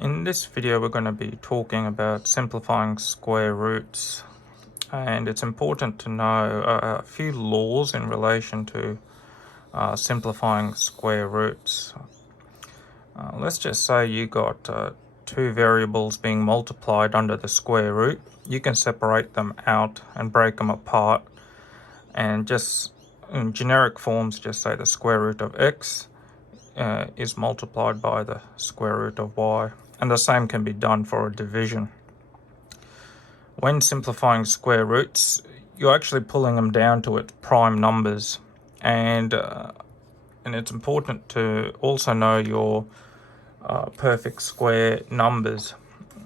In this video, we're going to be talking about simplifying square roots, and it's important to know a few laws in relation to simplifying square roots. Let's just say you got two variables being multiplied under the square root. You can separate them out and break them apart, and just in generic forms, just say the square root of x is multiplied by the square root of y. And the same can be done for a division. When simplifying square roots, you're actually pulling them down to its prime numbers. And it's important to also know your perfect square numbers.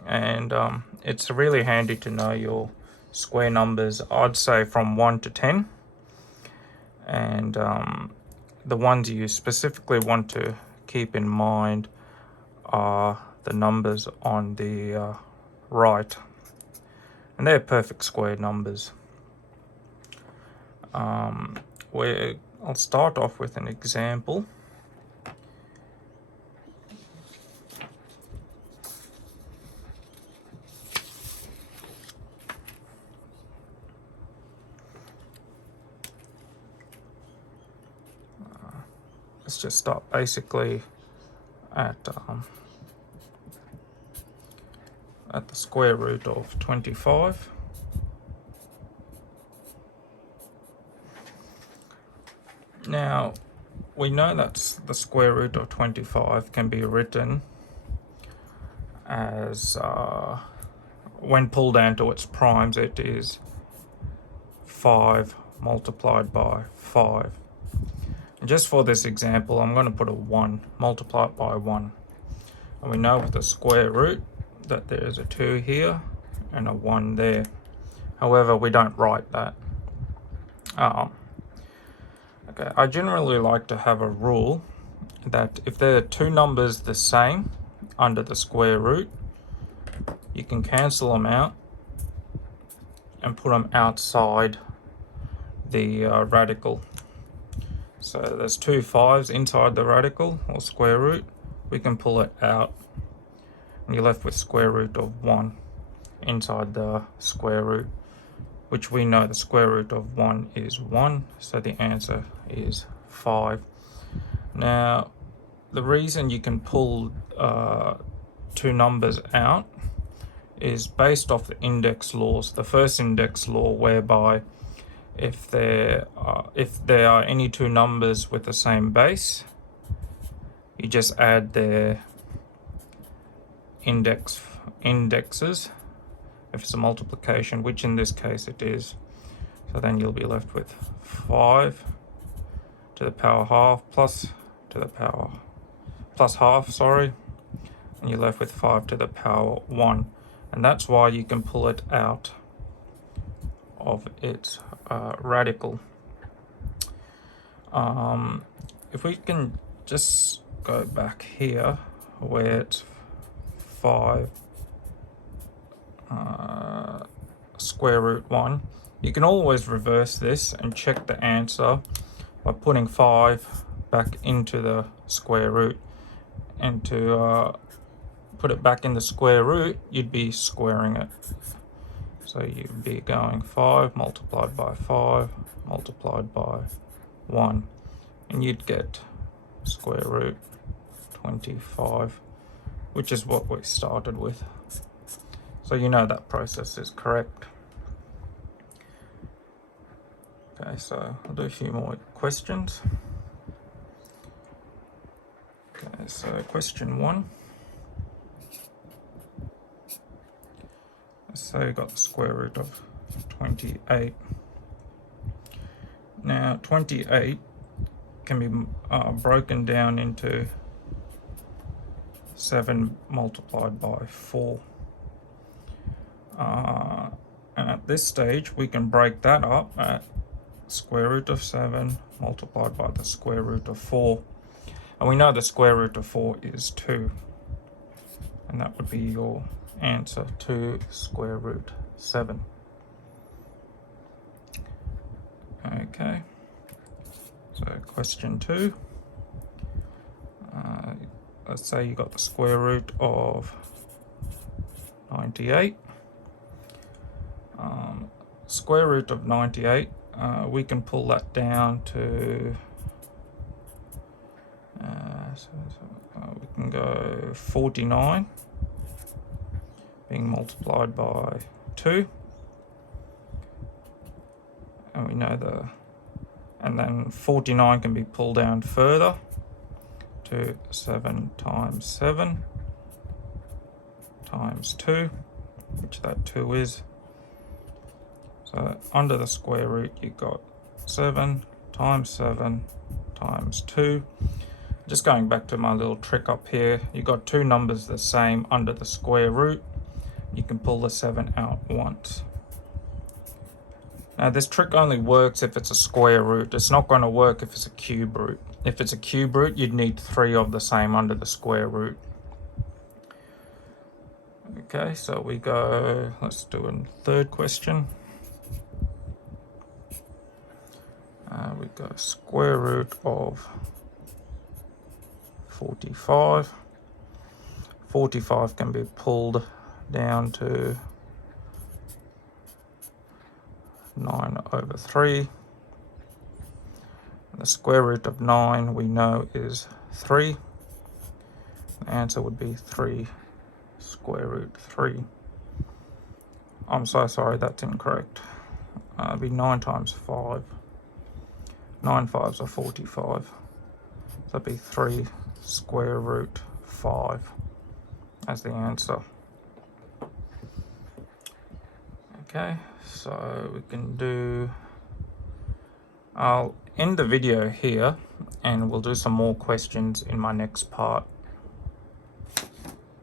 And it's really handy to know your square numbers, I'd say from 1 to 10. And the ones you specifically want to keep in mind are the numbers on the right, and they're perfect square numbers. I'll start off with an example. Let's just start basically at the square root of 25. Now, we know that the square root of 25 can be written as, when pulled down to its primes, it is 5 multiplied by 5. And just for this example, I'm going to put a 1, multiply it by 1. And we know with the square root that there's a 2 here and a 1 there. However, we don't write that. Okay, I generally like to have a rule that if there are two numbers the same under the square root, you can cancel them out and put them outside the radical. So there's two 5s inside the radical or square root. We can pull it out, and you're left with square root of 1 inside the square root, which we know the square root of 1 is 1, so the answer is 5. Now, the reason you can pull two numbers out is based off the index laws. The first index law, whereby if there are any two numbers with the same base, you just add their indexes if it's a multiplication, which in this case it is. So then you'll be left with 5 to the power half plus half, sorry, and you're left with 5 to the power 1. And that's why you can pull it out of its radical. If we can just go back here where it's 5 square root 1, you can always reverse this and check the answer by putting 5 back into the square root. And to put it back in the square root, you'd be squaring it. So you'd be going 5 multiplied by 5 multiplied by 1, and you'd get square root 25, which is what we started with. So you know that process is correct. Okay, so I'll do a few more questions. Okay, so question 1. So you got the square root of 28. Now 28 can be broken down into 7 multiplied by 4. And at this stage we can break that up at square root of 7 multiplied by the square root of 4. And we know the square root of 4 is 2. And that would be your answer, 2 square root 7. Okay, so question 2. let's say you got the square root of 98. Square root of 98, we can pull that down to, we can go 49 being multiplied by 2. And we know and then 49 can be pulled down further to 7 times 7 times 2, which that 2 is. So under the square root, you got 7 times 2. Just going back to my little trick up here, you got two numbers the same under the square root. You can pull the 7 out once. Now this trick only works if it's a square root. It's not going to work if it's a cube root. If it's a cube root, you'd need 3 of the same under the square root. Okay, so we go, let's do a third question. We go square root of 45. 45 can be pulled down to 9/3. The square root of 9 we know is 3. The answer would be 3 square root 3. I'm so sorry, that's incorrect. It'd be 9 times 5. 9 5s are 45. So that'd be 3 square root 5 as the answer. Okay, so we can do, I'll end the video here and we'll do some more questions in my next part.